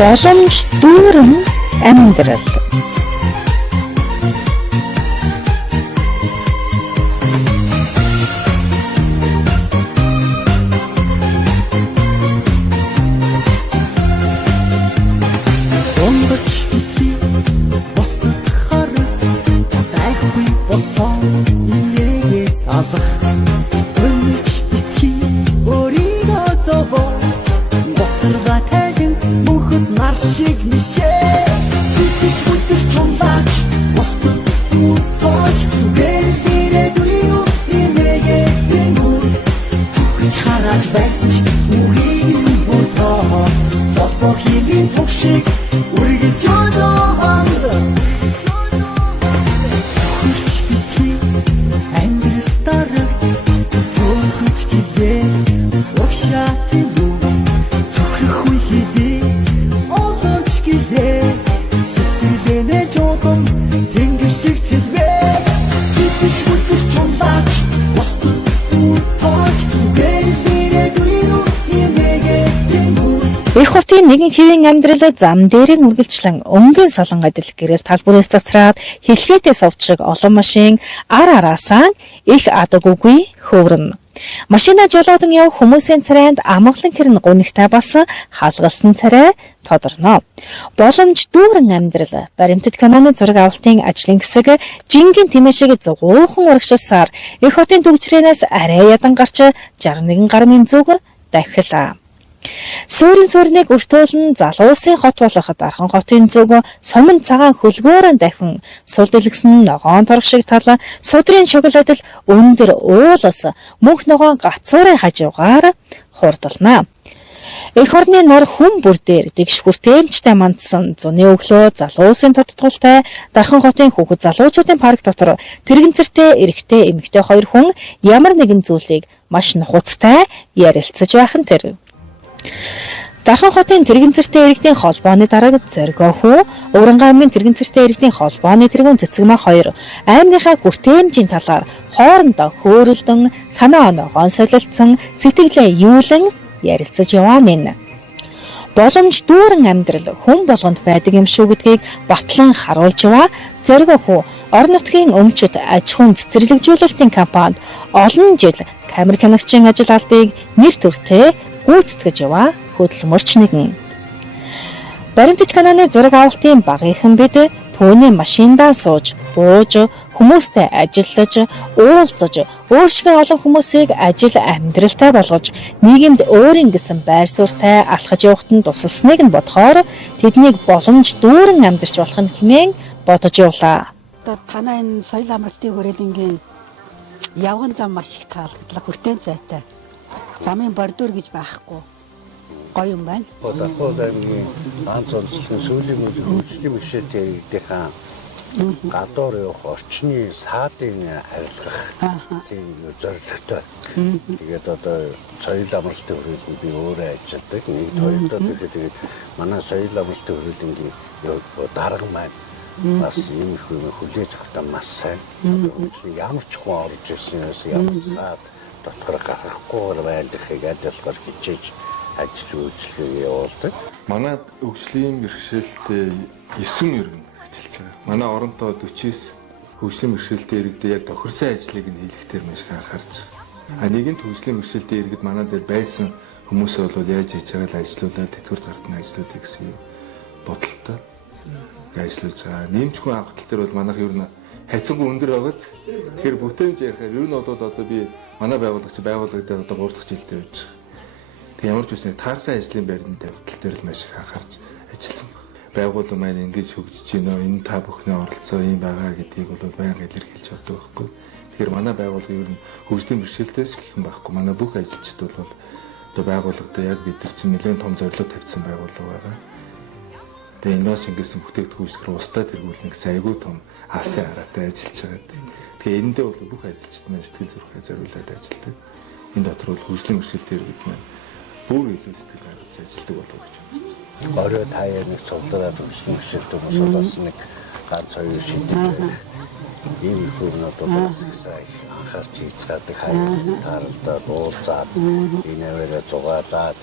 боломж дүүрэн амьдрал. Их хотын нэгэн хэвийн амьдрал зам дээрээ үргэлжлэн өнгийн солон адил гэрээс талбараас цацраад хэлхээтэй сувчиг олон машин араасаа их адаггүй хөврөн. Машина жолоодан явах хүмүүсийн царайнд амгалан хэрн гунигтай бас хаалгалсан царай тодорно. Боломж дүүрэн амьдрал баримтат каноны зураг авалтын ажлын хэсэг жингийн тэмэшиг зугуухан урагшсаар их хотын төгжрэнээс арай ядан гарч 61 гармын зүг дахилаа. Суурийг өртөөлн залуусын хот болох Дархан хотын зүг сумын цагаан хөлгөөрөн дахин сул дэлгэсэн ногоон торох шиг тал судрын шоколадл өндөр уулаас мөнх ногоон гацуурын хажуугаар хурдална. Эх орны нар хүн бүр дээр дэгш хүртээмжтэй мандсан зуны өглөө залуусын тодтголтой Дархан хотын хүүхэд залуучуудын парк дотор тэрэгцэртэй эрэгтэй эмэгтэй хоёр хүн ямар нэгэн зүйлийг маш нухацтай ярилцаж байх нь тэр. Дархан хотын тэрэгцэртэй иргэдийн холбооны дарга Зоргоо хүү, Өврөнгө аймгийн тэрэгцэртэй иргэдийн холбооны тэргүүн Цэцэгмаа хоёр аймгийнхаа хүртээмжийн талаар хоорондоо хөөрөлдөн санаа оноогоон солилцсон сэтгэлээ юулан ярилцаж яваамын. Боломж дүүрэн амьдрал хүн болгонд байдаг юм шүү гэдгийг батлан харуулж яваа Зоргоо хүү орон нутгийн өмчөд аж ахуйн цэцэрлэгжүүлэлтийн компанид олон жил камер киногчийн ажил албыг нэр төртэй гүйцэтгэж яваа хөдөлмөрч нэгэн. Баримтат каноны зураг авалтын багийнхан бид түүний машиндаа сууж, бууж, хүмүүстэй ажиллаж, уулзаж, өөрсгөө олон хүмүүсийг ажил амьдралтай болгож, нийгэмд өөрийн гэсэн байр суурьтай алхаж явахад нь тусалсныг нь бодохоор тэднийг боломж дүүрэн амьдарч болох нь хэмээн бодож явлаа. Танай энэ соёл амралтын хүрээлэнгийн явган зам маш их таалагдлаа, хүртээн зайтай. Замын бордуур гэж байхгүй. Гоё юм байна. Одоогийн ганц онцлог сүүлийн хөгжлийн бишэлтийн гадуур явах орчны саадын харилцах тийм зорилготой. Тэгээд одоо соёл амралтын хүрээлэнд би өөрөө ажилладаг. Нэг хоёрдоо тэгээд манай соёл амралтын хүрээлэнгийн дарга маань бас иймэрхүү юм хүлээж авахтаа маш сайн. Ямар ч хүн орж ирсэнээс ямар саад дотор гарахгүй байлгахыг ажиллахаар хичээж ажил үйлчлэгээ явуулдаг. Манай хөгжлийн бэрхшээлтэй 9 иргэн ажиллаж байгаа. Манай оронтой 49 хөгжлийн бэрхшээлтэй иргэдээ яг тохирсон ажлыг нь хийлгэхээр маш их анхаарч байгаа. Нэгэнт хөгжлийн бэрхшээлтэй иргэд манай дээр байсан хүмүүсээ бол яаж хийж байгааг ажилуулаад тэтгэврт гартны ажилуулдаг гэсэн юм бодолтой ажиллаж байгаа. Нэмчгүй анхаарал төр бол манайх ер нь хайцангуй өндөр байгааз тэгэхээр бүтээмж ярихаар ер нь бол одоо би манай байгууллагад одоо 3 дахь жилдээ явж байгаа. Тэг ямар ч үсэн таарсан ажлын байрны тавьтал дээр л маш их анхаарч ажилласан. Байгууллага маань ингэж хөгжиж байна. Энэ та бүхний оролцоо юм байгаа гэдгийг бол байнга илэрхийлж явдаг байхгүй. Тэгэхээр манай байгууллага ер нь хөгжлийн бэрхшээлтээс гэх юм байхгүй. Манай бүх ажилчид бол одоо байгууллагад яг бид нар чинь нэлээд том зорилго тавьсан байгууллага байгаа. Тэгээ инновац ингэсэн бүтээгдэхүүнчлэр устдаа тэргүүлнэ гэсэн айгүй том алсын хараатай ажиллаж байгаа. Тэгээ эндээ бол бүх ажилчид маань сэтгэл зүрхээ зориулаад ажилладаг. Энэ дотор бол хөгжлийн бэрхшээлтэй иргэд маань бүр илүү сэтгэл гаргаж ажилладаг болов гэж байна. Орой таяа нэг цуглараад хөгжлийн бэрхшээлтэй хүмүүс бас нэг ганц хоёр шийдэж ийм их юмнууд бол бас их сайн харахаар чи эцгаадаг харалтаад уулзаад инэвэрэ зугаалаад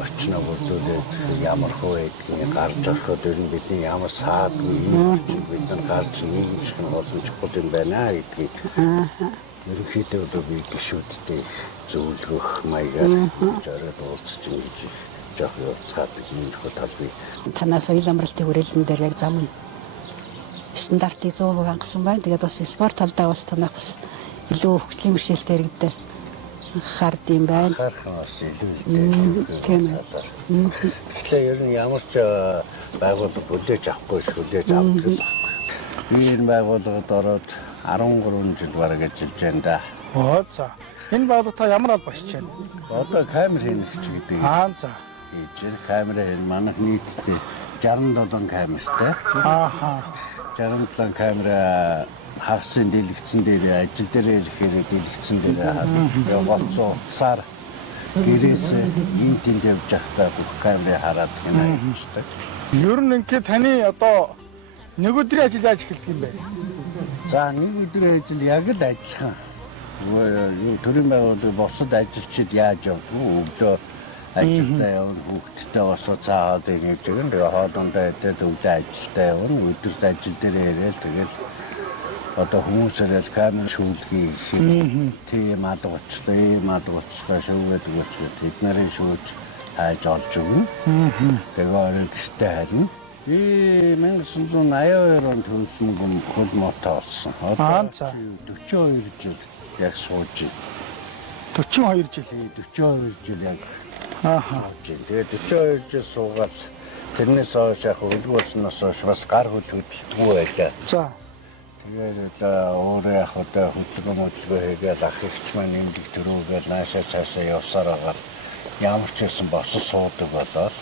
орчноо бүрдүүлээд ямар хөө гэдгийг гарч ороход ер нь бидний ямар саадгүй бид нар гарч нийгэм шиг олон чухал юм байна гэдгийг ерөнхийдөө би гişүүдтэй зөвлөх маягаар зориод уулзч ингэж жоох явцгаадаг юм зөвхөн тал би Танаас соёл амралтын хүрээлэн дээр яг зам стандартыг 100% хангасан байна. Тэгээд бас спорт талдаа бас танах бас илүү хөгжлийн бэрхшээлтэй иргэдэд хард юм байна. харахаас илүү Тийм ээ. тэгэхээр ер нь ямар ч байгууллага хүлээж авахгүй хүлээж авдаг. Би энэ байгууллагад ороод 13 жил бараг ажиллаж байна да. Оо за. Энэ байгууллага та ямар алба хийж байна? Одоо камер хийгч гэдэг. За. Ижил камер хийн манайх нийтдээ 67 камертай. 67 камера хагасын дэлгэцэн дээр ажил дээр ирэхээр дэлгэцэн дээр болцоо утсаар гэрээс ин тэнд явж байхдаа бүх камерыг хараад гинэ юмшдаг. Ер нь ингээд таны одоо нэг өдрийн ажил яаж эхэлдэг юм бэ? За нэг өдрийн ажил яг л ажиллах. Юу төрийн байгууллагын босод ажилчид яаж явдаг вэ? Өглөө ажилдаа явна, хүүхдтэй босоо цаагаад ингэж гэн тэгээ хоолндоо идээд өглөө ажилдаа явна, өдөрт ажил дээр ирээл тэгэл одоо хүмүүсээрээ камер шүүлгийг тийм алгуучтай шүүгээд өгч тэд нарын шүүж хайж олж өгнө. Тэгээ орой гэртээ харна. Би 1982 онд хөлмгөн хөл мотоо олсон. Одоо 42 жил яг сууж байна. 42 жил. 42 жил яг сууж байна. Тэгээ 42 жил суугаад тэрнээс хойш яг хөлг болсноос хойш бас гар хөл хөдөлтгүй байлаа. За. Тэгээд өөрөө яг одоо хөдөлгөөн хийгээл ах ихч маань нэмдэг төрөөгээл наашаа цаашаа явсаар байгаа. Ямар ч байсан босож суудаг болоод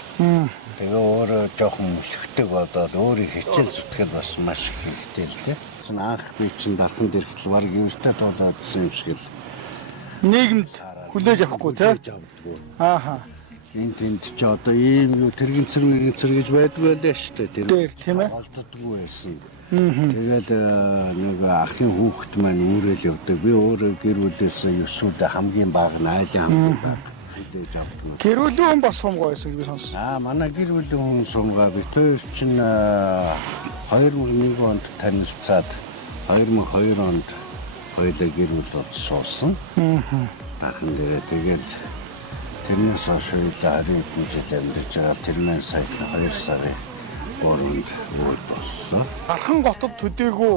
тэгээ өөрөө жоохон мөлхтэй болоод өөрийн хичээл зүтгэл бас маш их хэрэгтэй л дээ. Анх би чинь дархан дээр баг юустай тоодсон юм шиг л Нийгэмд хүлээж авахгүй тий? Энэ тэнд ч одоо ийм юу тэргийн цэрэг гэж байдаг байлаа шүү дээ. Тэр тийм ээ. Олддоггүй байсан. Тэгээд нэг ахын хүүхэд маань үүрэл явдаг. Би өөрөө гэр бүлээс ёсууд хамгийн бага айлын хамгийн бага хүлээж авдаг. Гэр бүлийн хүн бас сумгаа байсан гэж би сонссон. Манай гэр бүлийн хүн сумгаа бид хоёр чинь 2001 онд танилцаад 2002 онд хоёулаа гэр бүл болж суусан. Дархан дээр тэгээд тэрнээс хойш хоёулаа 20 жил амьдарч байгаа. Тэр маань сая 2 сарын 3-нд үүд боллоо. Дархан готод төдийгүй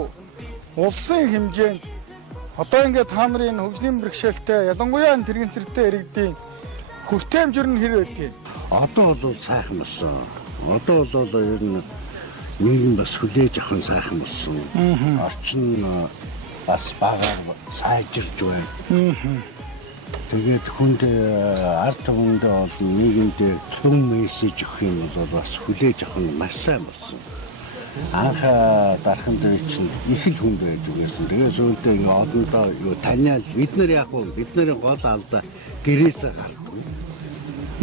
улсын хэмжээнд одоо ингээд та нарын хөгжлийн бэрхшээлтэй ялангуяа тэргийн цэрэгтэй иргэдийн хүртээмжэр нь хэр байдгийг? Одоо бол сайхан болсон. Одоо бол ер нь нийгэм бас хүлээж авах нь сайхан болсон. Орчин бас багаар сайжирж байна. Тэгээд хүнд ард түмэндээ бол нийгэмд зөв мессеж өгөх юм бол бас хүлээж авах нь маш сайн болсон. Анх дархан дээр чинь их л хүнд байж үгүйсэн. Тэгээд сүүлдээ ингээ одондоо юу таниал бид нар яг уу бидний гол алдаа гэрээсээ гардаг.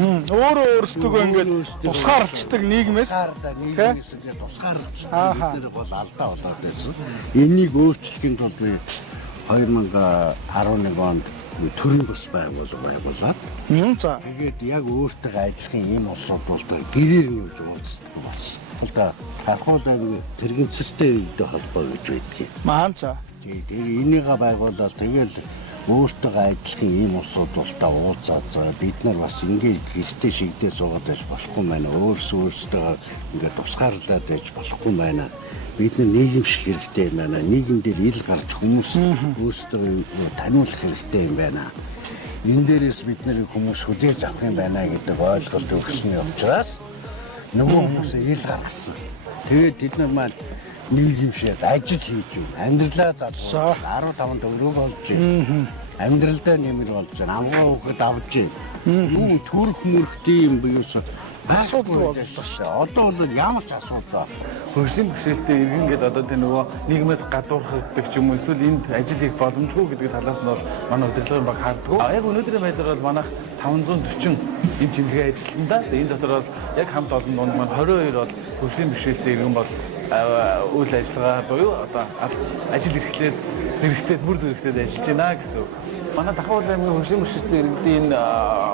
Өөрөө өөрсдөө ингээд тусгаарлцдаг нийгмээс тусгаарлж бидний гол алдаа болоод байсан. Энийг өөрчлөхийн тулд би 2011 онд төрийн бас байгуулаад. За. Тэгээд яг өөртөө ажиллахын ийм улсууд бол гэрээр нь үүж уулздаг болсон. Одоо хахуулаа тэргийн цэстэй иргэдэд холбоо гэж байдгийг. За. Тэгээд энийгээ байгуулаад тэгээд өөртөө ажиллахын ийм улсууд бол та уулзаад бид нар бас ингээд гэртээ шигдээ суугаад байж болохгүй байна. Өөрсдөө ингээд тусгаарлаад байж болохгүй байна. Бид нийгэм шиг хэрэгтэй юм байна. Нийгэм дээр ил гарч хүмүүс өөрсдөө таниулах хэрэгтэй юм байна. Энэ дээрээс бид нарыг хүмүүс хүлээж авах юм байна гэдэг ойлголт өгсөний учраас нөгөө хүмүүс ил гаргасан. Тэгээд бид нар маань нийгэм шиг ажил хийж байна. Амьдралаа залгуулж 15 төгрөг олж байна. Амьдралдаа нэмэр болж байна. Амгаа хүүхэд авж байна. Юу төрөх мөрхтэй юм биеус асуудал болсон шүү. Одоо бол ямар ч асуудал хөгжлийн бэрхшээлтэй иргэн гэдэг одоо тэр нөгөө нийгмээс гадуурхагддаг ч юм уу эсвэл энд ажил хийх боломжгүй гэдэг талаас нь бол манай удирдлагын баг харддаг. Яг өнөөдрийн байдлаар бол манайх 540 эм чимлэгээ ажилтнаа. Энэ дотор бол яг хамт олон дунд маань 22 бол хөгжлийн бэрхшээлтэй иргэн бол үйл ажиллагаа буюу одоо ажил эрхлээд зэрэгцээд бүр зэрэгцээд ажиллаж байна гэсэн. Манай Давхар аймгийн хөгжлийн бэрхшээлийн иргэдийн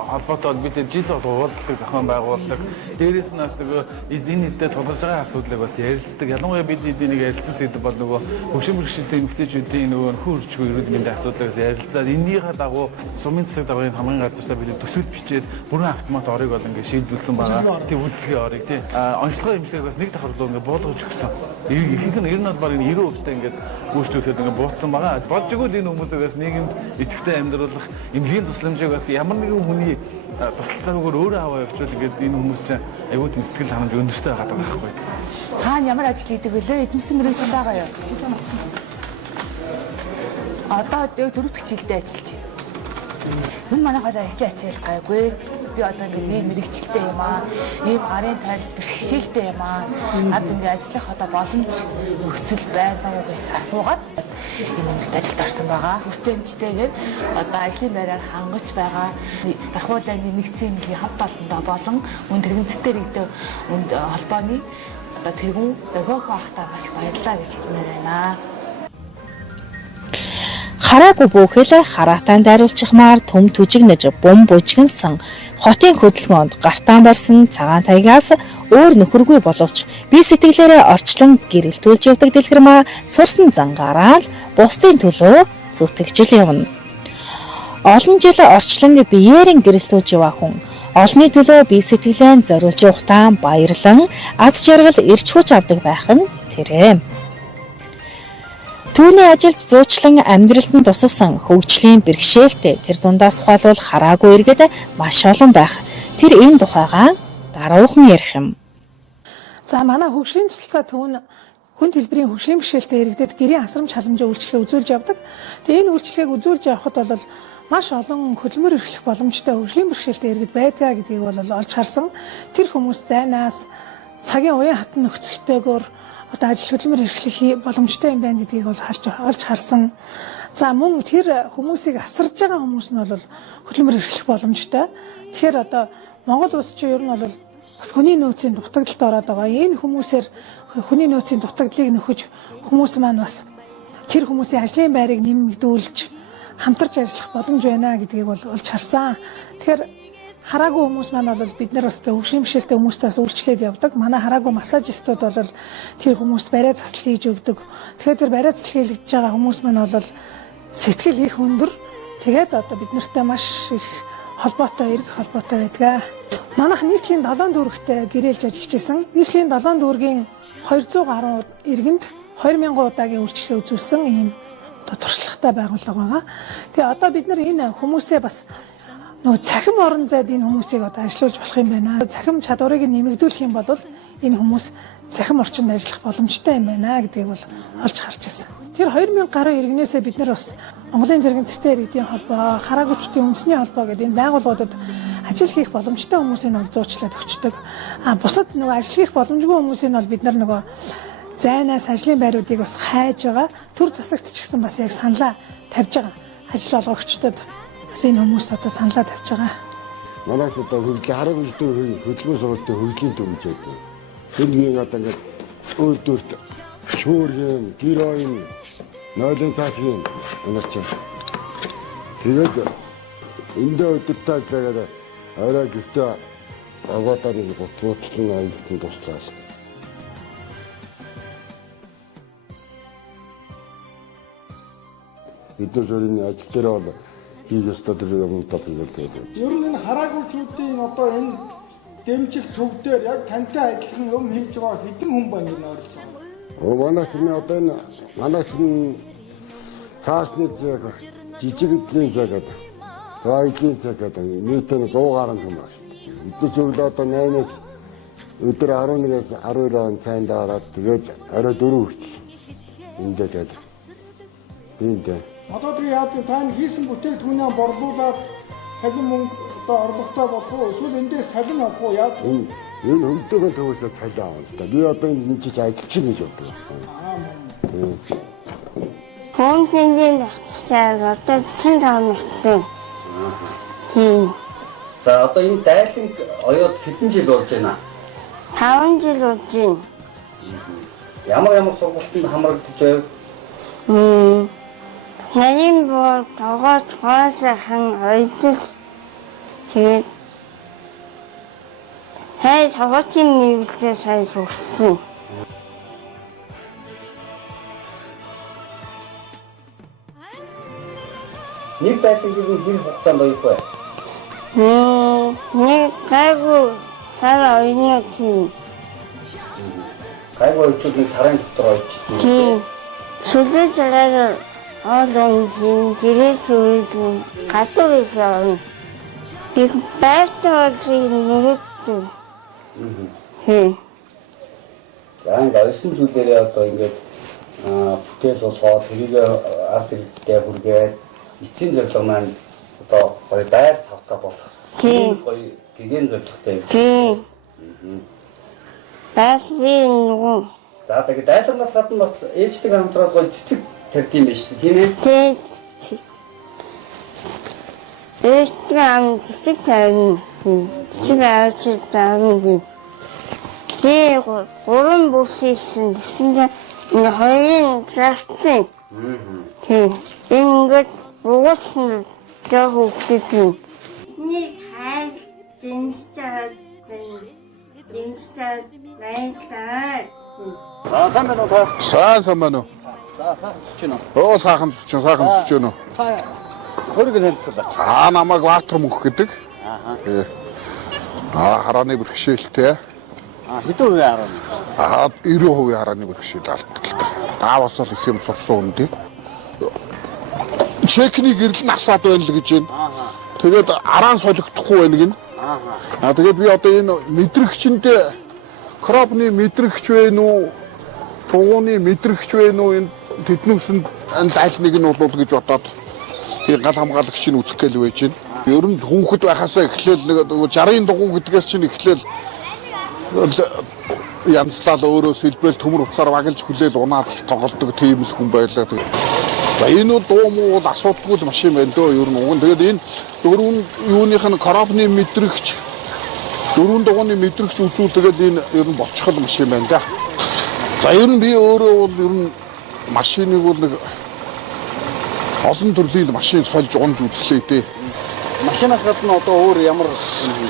холбоотой бид жил болго уулздаг зохион байгуулдаг. Дээрээс нь бас нөгөө энэ хэдтэй тулгарч байгаа асуудлыг бас ярилцдаг. Ялангуяа бид энийг ярилцсан сэдв бол нөгөө хөгжлийн бэрхшээлтэй эмэгтэйчүүдийн нөгөө нөхөн үржгүй эрүүл мэндийн асуудлаас ярилцаад эннийхээ дагуу сумын засаг даргын хамгийн газартаа бид төсөл бичээд бүрэн автомат орыг бол ингээд шийдвүүлсэн байгаа. Тийм үйлчлэгийн орыг тийм онцлогоо эмчилгээг бас нэг давхар руу ингээд буулгаж өгсөн. Ихэнх нь ер нь бол баг 90% ингээд гүйцэтгүүлээд ингээд буутсан байгаа. Болж өгөөд энэ хүмүүсээс бас нийгэмд идэвхтэй амьдруулах эмнэлгийн тусламжийг бас ямар нэгэн хүний тусалцаагаар өөрөө аваа явуучвал ингээд энэ хүмүүс чинь аюул тийм сэтгэл ханамж өндөртэй байгаа байхгүй. Хаана ямар ажил хийдэг вүлээ? Эзэмсэн мэргэжил байгаа юу? Одоо 4 дахь жилдээ ажиллаж байна. Энэ манайхад ажлын ачаал гайгүй. Би одоо ингээд ийм мэрэгчлээ юм аа. Ийм гарын тайлбар бэрхшээлтэй юм аа. Над ингээд ажиллах одоо боломж нөхцөл байна уу гэж асуугаад энэ ингээд ажилд орсон байгаа. Хүсэмжтэйгээр одоо ажлын байраар хангаж байгаа. Давхар аймгийн нэгдсэн эмнэлгийн хамт олондоо болон үнд хэрэгцээтэй иргэдэд холбооны одоо тэргүүн зохиог багтаа маш баярлалаа гэж хэлмээр байна. Хараагүй бүхэл хараатан дайруулчихмаар төм түжигнэж бум бужигнсан хотын хөдөлгөөнд гартаан барьсан цагаан таягаас өөр нөхөргүй боловч бие сэтгэлээрээ орчлон гэрэлтүүлж явдаг дэлгэрмаа сурсан зангаараа л бусдын төлөө зүтгэж явна. Олон жил орчлон биеэрэн гэрэлтүүлж яваа хүн олонний төлөө бие сэтгэлээ зориулж явахтаа баярлан аз жаргал ирч хүч авдаг байх нь тэрэ. Түүний ажилд зуучлан амьдралд нь тусалсан хөгжлийн бэрхшээлтэй тэр дундаас тухайлбал хараагүй иргэд маш олон байх. Тэр энэ тухайгаа даруухан ярих юм. За манай хөгжлийн тусалцаа түүн хүн хэлбэрийн хөгжлийн бэрхшээлтэй иргэдэд гэрийн асрамж халамжийн үйлчлэгээ үзүүлж явдаг. Тэгээ энэ үйлчлэгийг үзүүлж явхад бол маш олон хөдөлмөр эрхлэх боломжтой хөгжлийн бэрхшээлтэй иргэд байдгаа гэдгийг бол олж харсан. Тэр хүмүүс зайнаас цагийн уян хатан нөхцөлтэйгээр одоо ажил хөдөлмөр эрхлэх боломжтой юм байна гэдгийг бол олж харсан. За мөн тэр хүмүүсийг асарж байгаа хүмүүс нь бол хөдөлмөр эрхлэх боломжтой. Тэгэхээр одоо Монгол улс чинь ер нь бол бас хүний нөөцийн дутагдалд ороод байгаа. Энэ хүмүүсээр хүний нөөцийн дутагдлыг нөхөж хүмүүс маань бас тэр хүмүүсийн ажлын байрыг нэмэгдүүлж хамтарч ажиллах боломж байна гэдгийг бол олж харсан. Тэгэхээр хараагүй хүмүүс маань бол бид нар бас хөгжлийн бэрхшээлтэй хүмүүстээс үйлчлээд явдаг. Манай хараагүй массажистууд бол тэр хүмүүст бариа засал хийж өгдөг. Тэгэхээр тэр бариа засал хийж байгаа хүмүүс маань бол сэтгэл их өндөр. Тэгээд одоо бид нартай маш их холбоотой, эрг холбоотой байдаг. Манайх нийслэлийн 7 дүүрэгтэй гэрээлж ажиллаж исэн. Нийслэлийн 7 дүүргийн 200 гаруй иргэнд 2000 удаагийн үйлчлэл үзүүлсэн ийм одоо туршлагатай байгууллага байгаа. Тэгээ одоо бид нар энэ хүмүүсээ бас цахим орон зайд энэ хүмүүсийг одоо ажилуулж болох юм байна. Цахим чадварыг нэмэгдүүлэх юм бол энэ хүмүүс цахим орчинд ажиллах боломжтой юм байна гэдгийг бол олж харж байна. Тэр 2000 гаруй иргэнээсээ бид нар бас Монголын тэрэгцтэй иргэдийн холбоо, хараагүйчдийн үндэсний холбоо гэдэг энэ байгууллагуудад ажил хийх боломжтой хүмүүсийг бол зуучлаад өгчдөг. Бусад нөгөө ажил хийх боломжгүй хүмүүсийг бол бид нар нөгөө зайнаас ажлын байруудыг бас хайж байгаа. Төр засагт ч гэсэн бас яг саналаа тавьж байгаа. Ажил олгогчдод энэ хүмүүст одоо саналаа тавьж байгаа. Манайд одоо хараагүйчдийн хөдөлмөр сургалтын хөгжлийн төвөж байдаг. Тэр нэг одоо ингээд өөдөрт шүүргэн, героин, нойлын таасгийн манайч. Тэгээд эндээ өдөрт ажиллагаад орой гэртээ агуудаар нэг гутгуучлан аялалтанд туслаа. Бидний зөвхөн ажил дээр бол хийх ёстой юмнууд бол хийгээд байна. Ер нь энэ хараагүйчүүдийн одоо энэ дэмжих төв дээр яг тантай адилхан юм хийж байгаа хэдэн хүн байна гэж ойлгож байна. Манай чинь одоо энэ манай чинь касны зэг жижиг эдлийн зэг гэдэг. Гайдын зэг гэдэг. Нийтээр 100 гаруй хүн байна. Эдгээр зөвлөө одоо 8-аас өдөр 11-аас 12 он цайнд ороод тэгээд орой 4 хүртэл эндээ тэгээд эндээ Одоо тэгээ яа гэвэл та хийсэн бүтээгдэхүүнээ борлуулад цалин мөнгө одоо орлоготой болох уу? Эсвэл эндээс цалин авах уу? Яг энэ хөвдөгөн төвөөсөө цалин авах л да. Би одоо энэ жиж ажилчин гэж боддог. Хомсэнгийн ахчаар одоо 5 настай. За одоо энэ дайланг оёод хэдэн жил болж байна? 5 жил болж байна. Ямар сургалтанд хамрагдаж байв? Нарийн боо тогоод гоосахан ойдол тэгээд хай тогоочийн мэдлээ сайн сурсан. Нэг дайсан гэрний хэр хугацаанд оёх вэ? Нэг гайгүй сар ойно тийм. Гайгүй өчүүд нэг сарын дотор ойчтой. Тийм. Сүлжээ цагаар олон тийм гэрээс үйл гадуур явна. Би байтаагийн нөгөөд. Тийм. За ингээд ойсон зүйлээрээ одоо ингээд бүтээл болгоод тэрийг арт хэрэгтэй хүргээд эцсийн зорилго маань одоо гоё байр савтаа болох. Тийм. Гоё гэгэн зорилготой. Тийм. Бас би нөгөө. За тэгээд дайлагнаас гадна бас ээжтэй хамтраад гоё цэцэг тарьд юм байна шүү дээ, тийм ээ? Тийм. Ээжтэй ам цэцэг тарьна. Цэцэг авч тарьна. Тэгээ гурван бүс хийсэн. Тэгсэндээ энэ хоёрын зарцсан. Тийм. Ингээд руугсан жаа хөвгдөө. Нэг хайр дэмжтэй найдаа. Сайн байна уу та? Сайн байна уу? За сайхан зүч гэнэ. Оо сайхан зүч гэнэ. Та хөргөл хэлцүүлээч. Намайг Баатар мөнх гэдэг. Харааны бэрхшээлтэй. Хэдэн үе хараа? 90% харааны бэрхшээл алдталтай. Даавас л их юм сурсан үндэ. Чекний гэрэл насаад байна л гэж байна. Тэгээд араан солигдохгүй байна гин. Тэгээд би одоо энэ мэдрэгчэндээ кропны мэдрэгч вэ нү, тугууны мэдрэгч вэ нү энэ тэднүүсэнд аль нэг нь болов гэж бодоод би гал хамгаалагчийг үзэх гээл байж байна. Ер нь хүүхэд байхасаа эхлээл нэг 60-ын дугуй гэдгээс чинь эхлээл янзлал өөрөө сэлбэл төмөр уцаар багилж хүлээл унаад тоглодог тийм л хүн байлаа. За энэ бол дуу муу бол асуудалгүй машин байна дөө ер нь уг нь. Тэгээд энэ дөрвөн юуных нь коробны мэдрэгч дөрвөн дугууны мэдрэгч үзүүлгээд энэ ер нь болчихол машин байна да. За ер нь би өөрөө бол ер нь машиныг бол нэг олон төрлийн машин сольж унж үзлээ дээ. Машинаас гадна одоо өөр ямар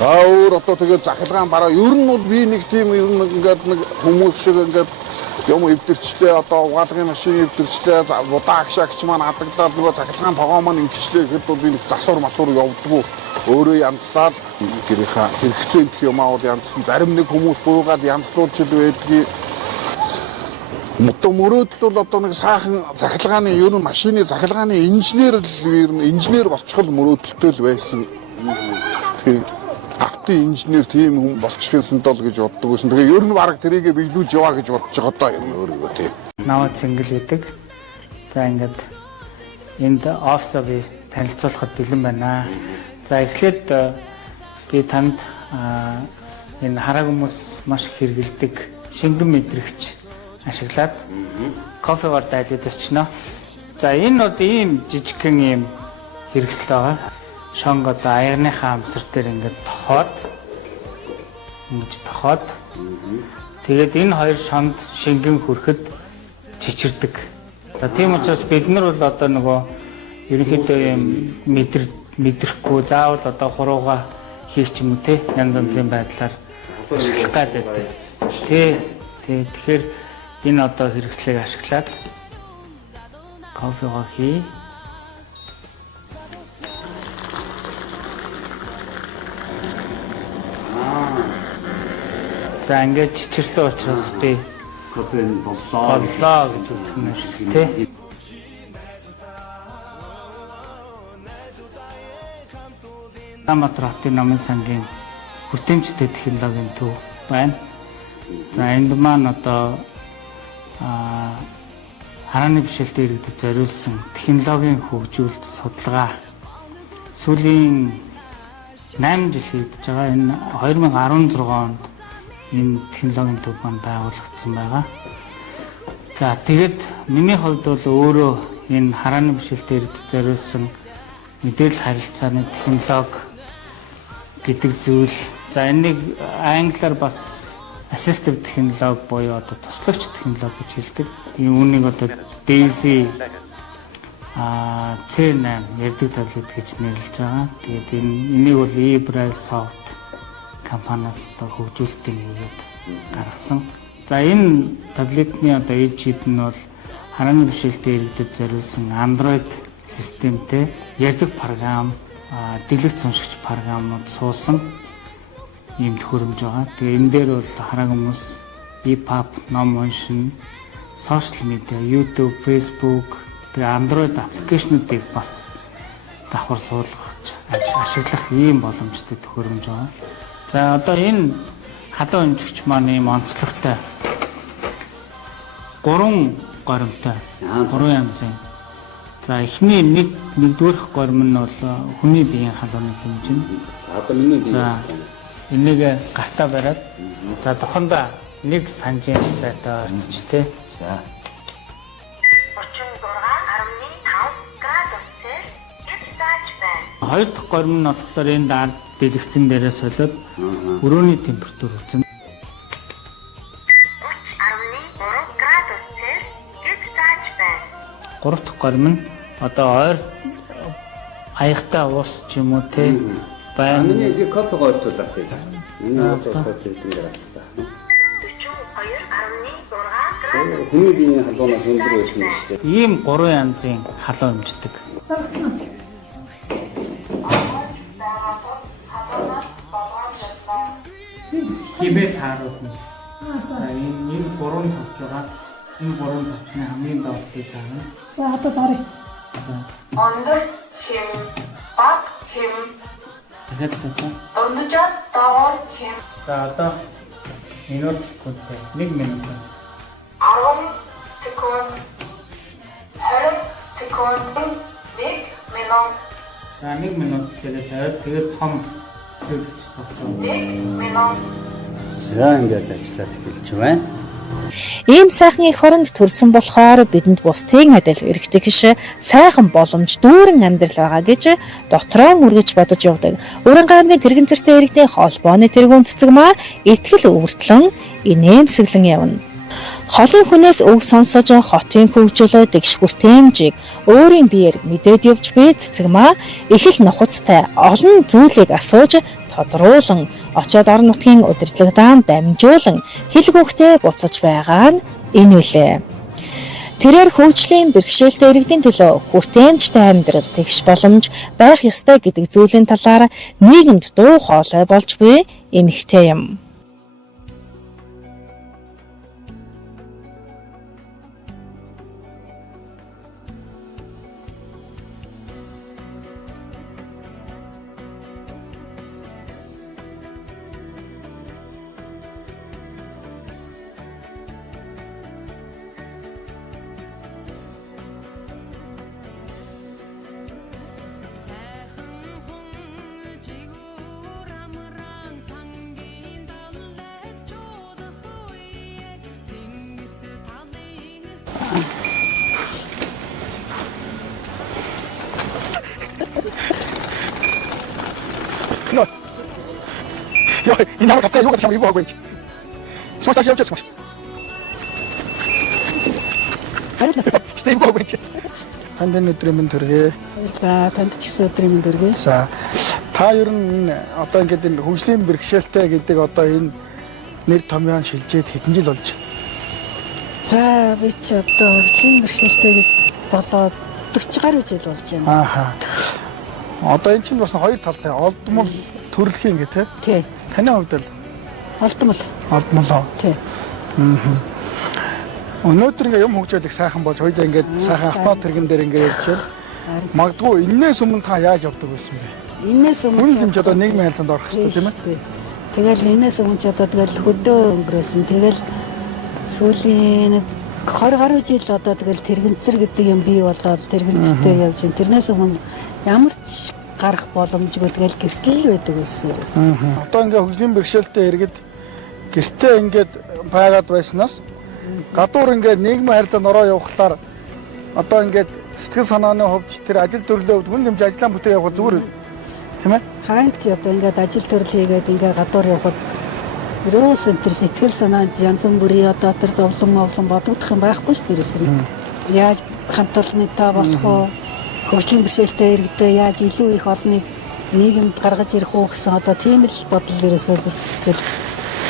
өөр одоо тэгээд захилгаан бараа ер нь бол би нэг тийм ер нь ингээд нэг хүмүүс шиг ингээд юм эвдэрчлээ одоо угаалгын машин эвдэрчлээ удаа агшаагч маань хадагдлаад нөгөө захилгаан тогоо маань ингэчлээ гэхэд бол би нэг засвар масвар явдггүй өөрөө янзлаад гэрийнхаа хэрэгцээ гэх юм аа бол янзлан зарим нэг хүмүүс буугаад янзлуулж ил байдгийг мөрөөдөл бол одоо нэг сайхан захилгааны ер нь машины захилгааны инженер ер нь инженер болчихвол мөрөөдөлтэй л байсан. Тийм. Инженер тийм хүн болчихын сандал гэж боддог байсан. Тэгээ ер нь баг тэрийгэ биелүүлж яваа гэж бодож байгаа доо юм өөрийгөө тийм. Намайг Цэнгэл гэдэг. За ингээд энд офсоо би танилцуулахад бэлэн байна. За эхлээд би танд энэ хараа хүмүүс маш их хэрэгэлдэг шингэн мэдрэгч ашиглаад кофегаар дайлж очно. За энэ бол ийм жижигхэн ийм хэрэгсэл байгаа. Шонг одоо аягныхаа амсар дээр ингээд тохоод тэгээд энэ хоёр шонд шингэн хүрэхэд чичирдэг. За тийм учраас бид нар бол одоо нөгөө ерөнхийдөө юм мэдрэхгүй заавал одоо хурууга хийх ч юм уу те янз бүрийн байдлаар ашиглах гэдэг. Тэгэхээр энэ одоо хэрэгслийг ашиглаад кофего хий. За ингээд чичирсэн учраас би кофен боллоо гэж үзэх юм шүү дээ. Намбатар хотын намын сангийн хүртээмжтэй технологийн төв байна. За энд маань одоо харааны бишэлтэд иргэдэд зориулсан технологийн хөгжүүлэлт судалгаа сүүлийн 8 жил хийгдэж байгаа. Энэ 2016 онд энэ технологийн төв маань байгуулагдсан байгаа. За тэгээд миний хувьд бол өөрөө энэ харааны бишэлтэд иргэдэд зориулсан мэдээлэл харилцааны технологи гэдэг зүйл. За энийг англиар бас assistive технологи буюу одоо туслагч технологи гэж хэлдэг. Тийм үүнийг одоо DAISY C8 ярддаг таблет гэж нэрлэж байгаа. Тэгээд энийг бол eBraillesoft компаниас одоо хөгжүүлэлтийн нэгээд гаргасан. За энэ таблетны одоо ээж шийд нь бол харааны бишэлтэд иргэдэд зориулсан Android системтэй ярддаг програм, дэлгэц уншигч програмууд суусан ийм төхөөрөмж байгаа. Тэгээ энэ дээр бол хараа хүмүүс EPUB, ном уншин, сошиал медиа, YouTube, Facebook, тэгээ Android аппликейшнуудыг бас давхар суулгаж ашиглах ийм боломжтой төхөөрөмж байгаа. За одоо энэ халуун уншигч маань ийм онцлогтой 3 горимтой 3 янзын. За эхний нэгдүгээрх горим нь бол хүний биеийн халууны хэмжээ. Одоо миний за энийг гартаа бариад за тухандаа 1 санжийн зайтай орчиж тээ. За 36.5 градусээр хязгааж байна. Хоёр дахь горим нь болохоор энэ даад дэлгэцэн дээрээ солиод өрөөний температур үзэн 30.3 градусээр хязгааж байна. Гурав дахь горим нь одоо ойр аягтай уус ч юм уу те байна. Миний би кофе гойлуулах тийм. Энэ кофе гэдэг юм байна. 42.6 градус. Хүний биеийн халуунаас өндөр байсан юм шүү дээ. Ийм 3 янзын халуун хэмждэг. Хибээ тааруулна. Энэ 3 тавч байгаа. Энэ 3 тавчны хамгийн доотлыг таарна. За одоо дорой. Ондөр чим, бат чим, Тэгээд одоо дундаж доор чим. за одоо минут секундтэй 1 минут. 10 секунд, 20 секунд, 1 минут, За 1 минут тэгээд том хэрэгч тогтоо. 1 минут. За ингээд ажиллаад эхэлж байна. Ийм сайхан их хоронд төрсөн болохоор бидэнд бусдын адил эрхтэй биш сайхан боломж дүүрэн амьдрал байгаа гэж дотроо үргэж бодож явдаг. Уран аймгийн тэрэгэн цэртэй иргэдийн холбооны тэргүүн цэцэг маа итгэл өвөртлөн инээмсэглэн явна. Холын хүнээс үг сонсож хотын хөгжлөө дэгшгүртэмжийг өөрийн биеэр мэдээд явж буй цэцэг маа их л нухацтай олон зүйлийг асууж тодруулан очоод орон нутгийн удирдлагадаан дамжуулан хэл хүүхдээ буцаж байгаа нь энэ үлээ. Тэрээр хөгжлийн бэрхшээлтэй иргэдийн төлөө хүртээмжтэй амьдрал тэгш боломж байх ёстой гэдэг зүйлийн талаар нийгэмд дуу хоолой болж буй эмэгтэй юм. 이 나무 갑자기 요가 참 이거 하고 있지. 소스 다시 없지 마. 알았어. 진짜 이거 하고 있지. 한된 өдрийн төргээ. За танд ч гэсэн өдрийн төргээ. За та ер нь одоо ингээд энэ хөгжлийн бэрхшээлтэй гэдэг одоо энэ нэр томьёон шилжээд хэдэн жил болж байна? За би ч одоо хөгжлийн бэрхшээлтэй болоод 40 гаруй жил болж байна. Ааха. Одоо эн чинь бас хоёр талтай олдмол төрөлхийн гэх тээ. Тий. Таны хувьд л олдмол. Тий. Өнөөдөр ингээ юм хөгжөөлөх сайхан болж хоёулаа ингээд сайхан автомат тэрэгэн дээр ингээ явж байна. Магадгүй энээс өмнө та яаж явдаг байсан бэ? Энээс өмнө ч юм ч одоо нийгмийн харилцаанд орох хэрэгтэй тийм ээ. Тэгэл энээс өмнө ч одоо тэгэл хөдөө өнгөрөөсөн. Тэгэл сүүлийн нэг 20 гаруй жил одоо тэгэл тэрэгэнцэр гэдэг юм бий болоод тэрэгэнцтэй явж байна. Тэрнээс өмнө ямар ч гарах боломжгүй тэгэл гэртэл байдаг байсан. Одоо ингээ хөгжлийн бэрхшээлтэй иргэд гэртээ ингээд байгаад байснаас гадуур ингээд нийгмийн харилцаанд ороо явахлаар одоо ингээд сэтгэл санааны хувьд тэр ажил төрлөө хүн нэмж ажиллаа бүтээ явах зүгээр тийм ээ? Хаант одоо ингээд ажил төрөл хийгээд ингээд гадуур явхад Ерөөс энэ сэтгэл санаанд янз бүрийн одоо тэр зовлон бодогдох юм байхгүй шүү дээ. Яаж хамт олоннытой болох уу? Хөгжлийн бэрхшээлтэй иргэдээ яаж илүү их олныг нийгэмд гаргаж ирэх үү гэсэн одоо тийм л бодол ерөөсөө зүрх сэтгэл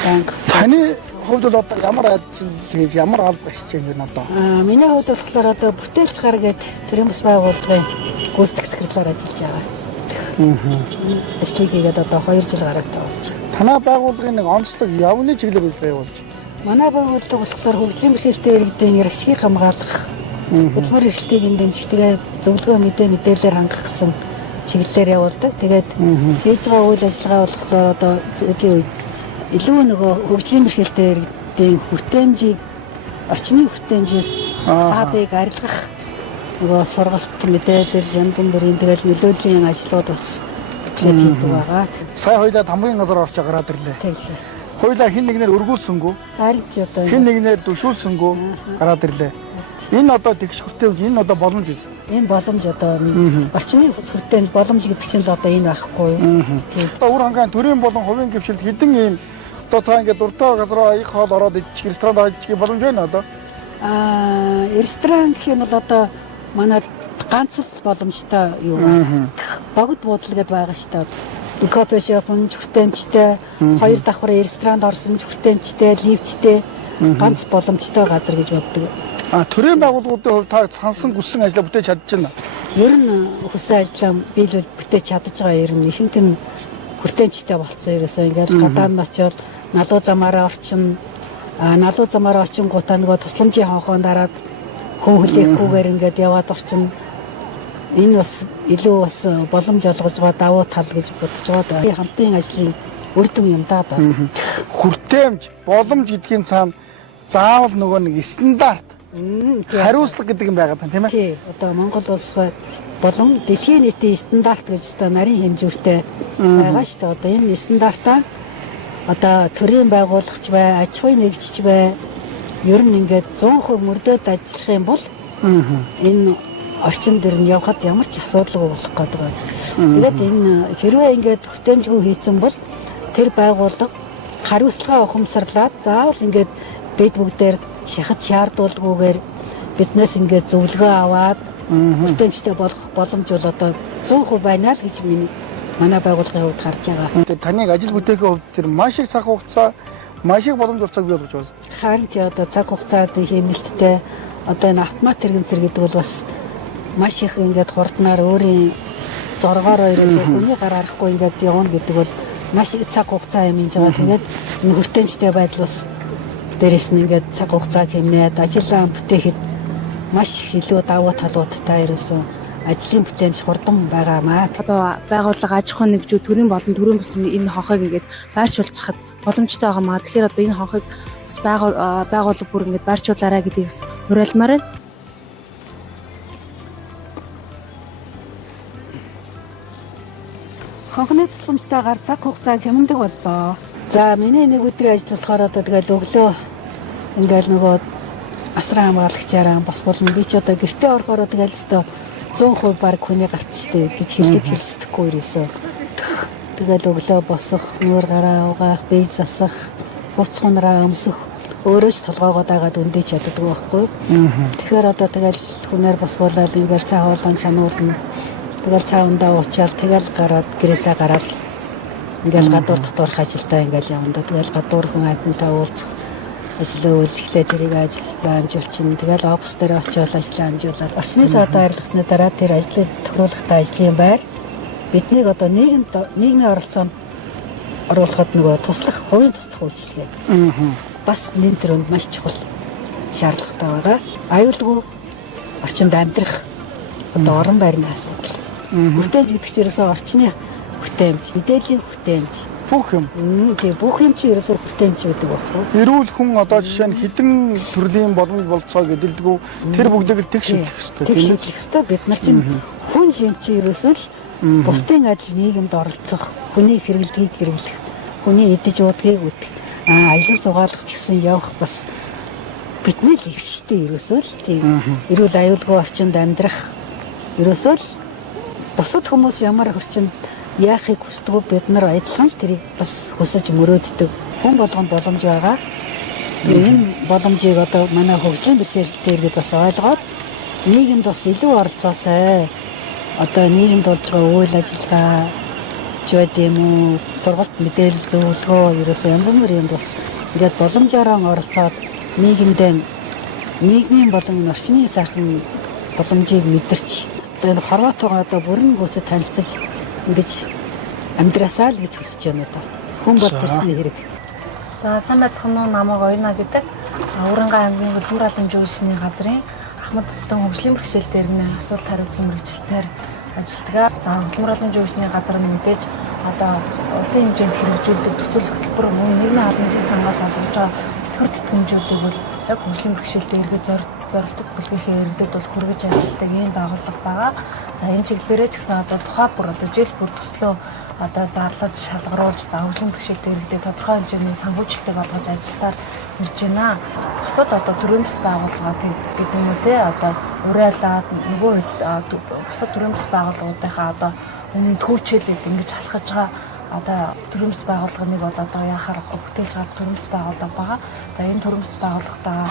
банк. Таны хувьд бол одоо ямар ажил хийж ямар алба хийж байгаа юм одоо? Миний хувьд болохоор одоо бүтээлч гар гээд төрийн бас байгууллагын гүйцэтгэх секретараар ажиллаж байгаа. Ажлыг хийгээд одоо 2 жил гарагтай болж байна. Танай байгууллагын нэг онцлог явны чиглэл үйлчилгээ явуулж байна. Манай байгууллага болохоор хөгжлийн бэрхшээлтэй иргэдийн эрхшгийг хамгаалах, хөдөлмөр эрхлэлтийг дэмжих, тэгээ зөвлөгөө мэдээлэлээр хангах гэсэн чиглэлээр явуулдаг. Тэгээд хийж байгаа үйл ажиллагаа болохоор одоо сүүлийн үед илүү нөгөө хөгжлийн бэрхшээлтэй иргэдийн хүртээмжийг орчны хүртээмжээс саадыг арилгах нөгөө сургалт мэдээлэл янз бүрийн тэгэл нөлөөдлийн ажлууд бас хийдэг байгаа. Сая хоёлаа хамгийн газар орч гараад ирлээ. Тийм. Хоёлаа хин нэгнээр өргүүлсэнгүү. Харин ч одоо Хин нэгнээр дүшүүлсэнгүү гараад ирлээ. Энэ одоо тэгш хүртээмж, энэ одоо боломж үз. Энэ боломж одоо орчны хүртээмж боломж гэдэг чинь л одоо энэ байхгүй юу? Тийм. Одоо үр хангаан төрийн болон хувийн гишэлд хэдэн ийм одоо та ингээд уртаа газараа их хоол ороод ичих ресторан иччих боломж байна одоо. Ресторан гэх юм бол одоо манай ганц л боломжтой юу байна. Богд буудлал гэдээ байгаа шүү дээ. Кофе шоп нь хүртээмжтэй, 2 давхар ресторанд орсон хүртээмжтэй, лифттэй ганц боломжтой газар гэж боддог. Төрийн байгууллагуудын хувьд та сансан хүссэн ажлаа бүтээж чадчихна. Ер нь хүссэн ажлаа биелүүл бүтээж чадж байгаа ер нь ихэнх нь хүртээмжтэй болцсон ерөөсөө ингээд гадаад нь очиод налуу замаараа очингуудаа нөгөө тусламжийн хонхоон дараад хүн хүлээхгүйгээр ингээд яваад орчин энэ бас илүү бас боломж олгож байгаа давуу тал гэж бодож байгаа. Хамтын ажлын үр дүн юм даа. Хүртээмж, боломж гэдгийн цаана заавал нөгөө нэг стандарт хариуцлага гэдэг юм байгаа тийм ээ. Тий. Одоо Монгол улс болон дэлхийн нийтийн стандарт гэж одоо нарийн хэмжүүртэй байгаа шүү дээ. Одоо энэ стандартаа одоо төрийн байгууллагч бай, аж ахуйн нэгжч бай ер нь ингээд 100% мөрдөд ажиллах юм бол энэ орчин дээр нь явхад ямар ч асуудалгүй болох гэдэг байна. Тэгээд энэ хэрвээ ингээд хүртээмжгүй хийцэн бол тэр байгууллага хариуцлага ухамсарлаад заавал ингээд бид бүгдээр шахаж шаардуулгүйгээр биднээс ингээд зөвлөгөө аваад хүртээмжтэй болох боломж бол одоо 100% байна л гэж манай байгууллагын хувьд харж байгаа. Тэгээд таныг ажил бүтээхийн хувьд тэр маш их цаг хугацаа, маш их боломж олцоог бий болгож байна. Харин ч одоо цаг хугацаад хэмнэлттэй одоо энэ автомат хэрэгэн зэрэг гэдэг бол бас маш их ингээд хурднаар өөрийн зоргоороо ерөөсөө хүний гар арахгүй ингээд явна гэдэг бол маш их цаг хугацаа юм хийж байгаа. Тэгээд энэ хүртээмжтэй байдал бас дээрэс нь ингээд цаг хугацаа хэмнээд ажиллаа бүтээхэд маш их илүү давуу талуудтай ерөөсөө ажлын бүтээмж хурдан байгаамаа. Одоо байгууллага аж ахуйн нэгжүүд төрийн болон төрийн бус энэ хонхыг ингээд байршуулж хад боломжтой байгаамаа. Тэгэхээр одоо энэ хонхыг бас байгууллага бүр ингээд байршуулаарай гэдгийг уриалмаар байна. Хонхны тусламжтайгаар цаг хугацаа хэмндэг боллоо. За миний нэг өдрийн ажил болохоор одоо тэгэл өглөө ингээл нөгөө асран хамгаалагчаараа бас болно. Би ч одоо гэртээ орохоор тэгэл өстө 100% баг хүний гарт штэ гэж хэлгээд хэлцдэггүй ерөөсөө. Тэгэл өглөө босох, нүүр гараа угаах, бие засах, хувцс гунраа өмсөх өөрөө ч толгоогоо дагаад өндөөж чаддаг байхгүй. Тэгэхээр одоо тэгэл хүнээр босгуулаад ингээл цаа хоолон чануулна. Тэгэл цаавандаа уучаал тэгэл гараад гэрээсээ гараад ингээл гадуур дотоорх ажилдаа ингээл явна. Тэгэл гадуур хүн амьтантай уулзах ажлаа үйлчлээ тэрийг ажиллаа амжуулчихна. Тэгэл офис дээр очиод ажлаа амжуулаад орчны саадаа арилгасны дараа тэр ажлыг тохируулахтай ажлын байр биднийг одоо нийгмийн оролцоонд оруулахад нөгөө туслах хувийн туслах үйлчилгээ. Бас нэн төрөнд маш чухал шаардлагатай байгаа. Аюулгүй орчинд амьдрах одоо орон байрны асуудал. Хүртээмж гэдэг чинь ерөөсөө орчны хүртээмж, мэдээллийн хүртээмж бүх юм. Тийм бүх юм чи ерөөсөө хүртээмж байдаг байхгүй. Эрүүл хүн одоо жишээ нь хэдэн төрлийн боломж болцоо гэдэлдэггүй тэр бүгдийг л тэгш хийх хэрэгтэй. Тэгш хийх хэрэгтэй. Бид нар чинь хүн юм чи ерөөсөө л бусдын адил нийгэмд оролцох, хүний хэрэглэгийг хэрэглэх, хүний идэж уудгийг үдэх, аялал зугаалах ч гэсэн явах бас бидний л эрх штэ ерөөсөө л тийм эрүүл аюулгүй орчинд амьдрах ерөөсөө л бусад хүмүүс ямар орчинд яахыг хүсдэг бид нар адилхан л тэрийг бас хүсэж мөрөөддөг. хүн болгонд боломж байгаа. Тэгээ энэ боломжийг одоо манай хөгжлийн бэрхшээлтэй иргэд бас ойлгоод нийгэмд бас илүү оролцоосой. Одоо нийгэмд болж байгаа үйл ажиллагаа ч байд юм уу, сургалт мэдээлэл зөвлөгөө ерөөсөө янз бүрийн юмд бас ингээд боломжоор оролцоод нийгмийн болон энэ орчны сайхан боломжийг мэдэрч одоо энэ хорвоотойгоо одоо бүрэн гүйцэд танилцаж ингэж амьдрасаа л гэж хүсэж байна одоо. Хүн бол төрсний хэрэг. За сайн байцгаана уу, намайг Оюна гэдэг. Өврөнгө аймгийн хөлбөр албан жүжигчний газрын Ахмад Стон хөгжлийн бэрхшээл дээр нэг асуудал хариуцсан мэргэжилтээр ажилладаг. За хөлбөр албан жүжигчний газар нь мэдээж одоо улсын хэмжээнд хэрэгжүүлдэг төсөл хөтөлбөр мөн нийгмийн олон жилийн сангаас олгож байгаа төр тэтгэмжүүдийг бол яг хөгжлийн бэрхшээлтэй эргэж зорилттой бүлгээхээ иргэдэд бол хүргэж ажилладаг ийм байгууллага байгаа. За энэ чиглэлээрээ ч гэсэн одоо тухай бүр одоо жил бүр төслөө одоо зарлаж шалгаруулж за хөгжлийн бэрхшээлтэй иргэдэд тодорхой хэмжээний санхүүжилтийг олгож ажилласаар ирж байна. Бусад одоо төрийн бас байгууллагууд гэдэг юм уу те одоо урайлаад нөгөө хэд бусад төрийн бас байгууллагуудынхаа одоо өмнө төвчөлөд ингэж халахж байгаа одоо төрийн бас байгууллагыг бол одоо яхаар бүтээж байгаа төрийн бас байгууллага байгаа. За энэ төрийн бас байгууллагатаа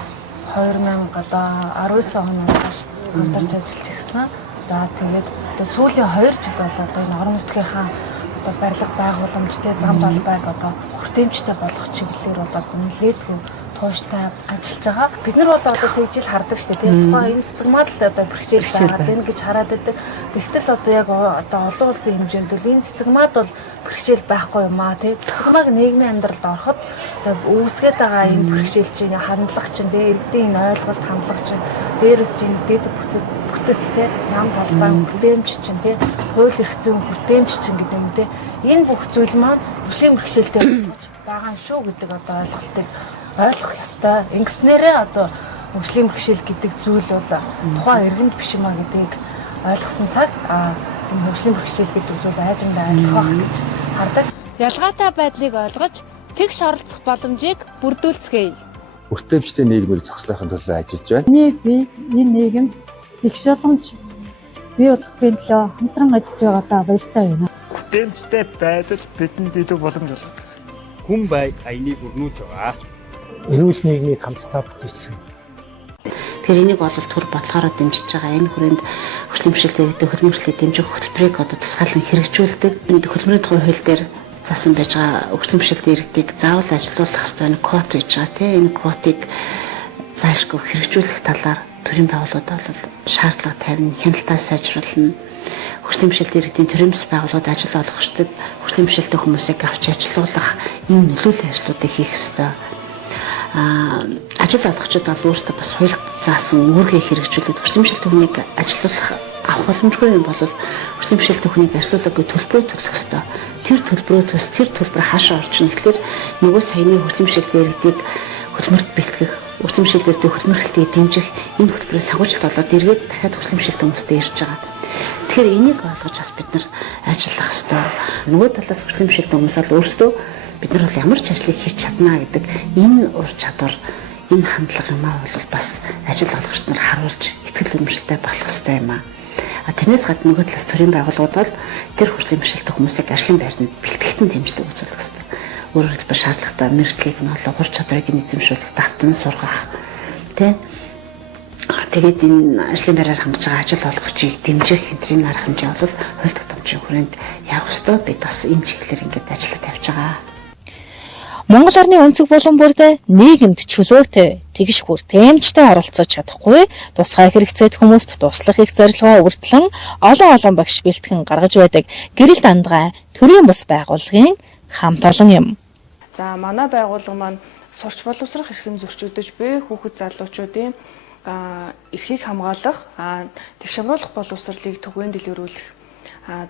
2019 оноос хойш хамтарч ажиллаж ирсэн. За тэгээд сүүлийн 2 жил бол одоо энэ орон нутгийнхаа одоо барилга байгууламжтай зам далбайг одоо хүртээмжтэй болгох чиглэлээр бол одоо нэлээдгүй тууштай ажиллаж байгаа. Бид нар бол одоо тэгж ил хардаг шүү дээ. Тийм тухайн энэ цэцэгмаад л одоо бэрхшээл байгаад байна гэж хараад байдаг. Тэгтэл одоо яг одоо олон улсын хэмжээнд бол энэ цэцэгмаад бол бэрхшээл байхгүй юм аа тийм. Цэцэгмааг нийгмийн амьдралд ороход одоо үүсгээд байгаа энэ бэрхшээл чинь хандлага чинь тийм иргэдийн энэ ойлголт хандлага чинь дээрээс чинь дэд бүтцтэй зам талбай хүртээмж чинь тийм хууль эрх зүйн хүртээмж чинь гэдэг юм тийм. Энэ бүх зүйл маань хөгжлийн бэрхшээлтэй байгаа шүү гэдэг одоо ойлголтыг ойлгох ёстой. Ингэснээрээ одоо хөгжлийн бэрхшээл гэдэг зүйл бол тухайн иргэнд биш юмаа гэдгийг ойлгосон цаг энэ хөгжлийн бэрхшээл гэдэг зүйл айжмдаа ойлгох гэж хардаг. Ялгаатай байдлыг ойлгож тэгш оролцох боломжийг бүрдүүлцгээе. Хүртээмжтэй нийгмийг зохицохын төлөө ажиллаж байна. Энэ нийгэм тэгш боломж бий болгохын төлөө хамтран ажиллаж байгаадаа баяртай байна. Хүртээмжтэй байдал бидэнд илүү боломж олгодог. Хүн бай аяныг өрнүүлж байгаа. Эрүүл нийгмийг хамтдаа бүтээсэн. Тэгэхээр энийг бол төр бодлохоор дэмжиж байгаа. Энэ хүрээнд хөгжлийн бэрхшээлтэй иргэдэд хөдөлмөрлөлийг дэмжих хөтөлбөрийг одоо тусгаалan хэрэгжүүлдэг. Энэ хөтөлбөрийн тухай хууль дээр заасан байж байгаа хөгжлийн бэрхшээлтэй иргэдийг заавал ажилуулах ёстой нэг квот байж байгаа тийм. Энэ квотыг зайлшгүй хэрэгжүүлэх талаар төрийн байгууллагууд бол шаардлага тавина, хяналтаа сайжруулна. Хөгжлийн бэрхшээлтэй иргэдийн төрийн бас байгууллагууд ажил олгохчдод хөгжлийн бэрхшээлтэй хүмүүсийг авч ажилуулах энэ нөлөөллийн ажлуудыг хийх ёстой. Ажил олгогчид бол өөрсдөө бас хуульд заасан үүргээ хэрэгжүүлээд хөгжлийн бэрхшээлтэй хүнийг ажилуулах авах боломжгүй юм бол хөгжлийн бэрхшээлтэй хүнийг ажилуулаагүй төлбөрөөр төлөх ёстой. Тэр төлбөрөө төс тэр төлбөр хаашаа орчихно гэхэлэр нөгөө саяны хөгжлийн бэрхшээлтэй иргэдийг хөдөлмөрт бэлтгэх, хөгжлийн бэрхшээлтэй хөдөлмөрлөлтийг дэмжих энэ хөтөлбөрийн сагуулчлалт болоод эргээд дахиад хөгжлийн бэрхшээлтэй хүмүүстэй ирж байгаа. Тэгэхээр энийг ойлгож бас бид нар ажиллах ёстой. Нөгөө талаас хөгжлийн бэрхшээлтэй хүмүүс бол өөрсдөө бид нар бол ямар ч ажлыг хийж чадна гэдэг энэ ур чадвар, энэ хандлага юм аа бол бас ажил олгогч нар харуулж итгэл үнэмшилтэй болох ёстой юм аа. Тэрнээс гадна нөгөө талаас төрийн байгууллагууд бол тэр хөгжлийн бэрхшээлтэй хүмүүсийг ажлын байранд бэлтгэгтэн дэмждэг үзүүлэх ёстой. Өөрөөр хэлбэл шаардлагатай мэргэжлийг нь болоо ур чадварыг эзэмшүүлэх, давтан сургах тий. Тэгээд энэ ажлын байраар хангаж байгаа ажил олгогчийг дэмжих хэдрийн арга хэмжээ бол хууль тогтоомжийн хүрээнд явах ёстой. Бид бас энэ чиглэлээр ингээд ажиллаж тавьж байгаа. Монгол орны өнцөг булан бүрд нийгэмд чөлөөтэй тэгш хүртээмжтэй оролцож чадахгүй тусгай хэрэгцээт хүмүүст туслахыг зорилгоо өртлөн олон багш бэлтгэн гаргаж байдаг гэрэл дандгай төрийн бус байгууллагын хамт олон юм. За манай байгууллага маань сурч боловсрох эрхэм зөрчигдөж буй хүүхэд залуучуудын эрхийг хамгаалах, тэгшамруулах боловсролыг түгээн дэлгэрүүлэх